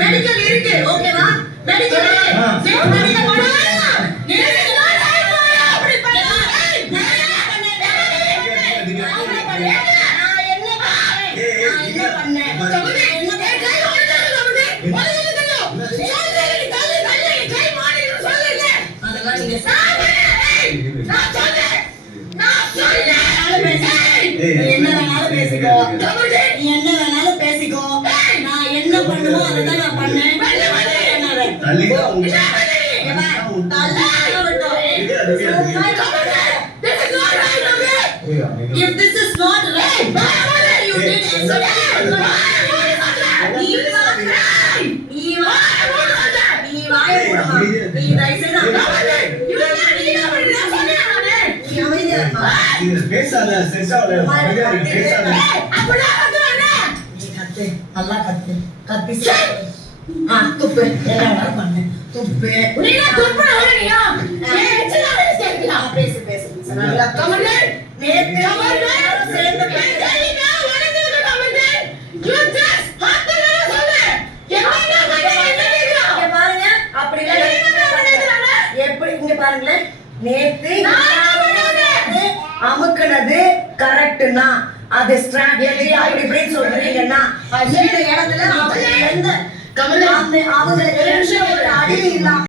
Medical இருக்கு ஓகேவா medical என்ன வேணாலும் பேசிக்கோ நீ என்ன வேணாலும் பேசிக்கோ நான் என்ன பண்ணுமோ அதுதான் நான் பண்ணேன் If this is not right, why you did yesterday? பேசாத செசால பேசாத அப்படா வந்து நீ கத்து நல்லா கத்து கத்தி துப்பு என்ன பண்ணு துப்பு நீ துப்பு ஓடுறியா ஏச்சல பேசிக்கலாம் பேசு பேசு நல்லா கமெண்ட் நேத்து கமெண்ட் சேர்ந்து பேசினா வரதுக்கு கமெண்ட் யூ ஜஸ்ட் ஹாட் வேற சொல்லு என்ன பாருங்க அப்படி இல்ல எப்படி இங்க பாருங்க நேத்து அமுக்குனது கரெக்ட்னா அது ஸ்ட்ராட்டஜி அப்படி இப்படி சொல்றீங்கன்னா இந்த இடத்துல அவங்க அவங்களுக்கு ஒரு அடி இல்லாம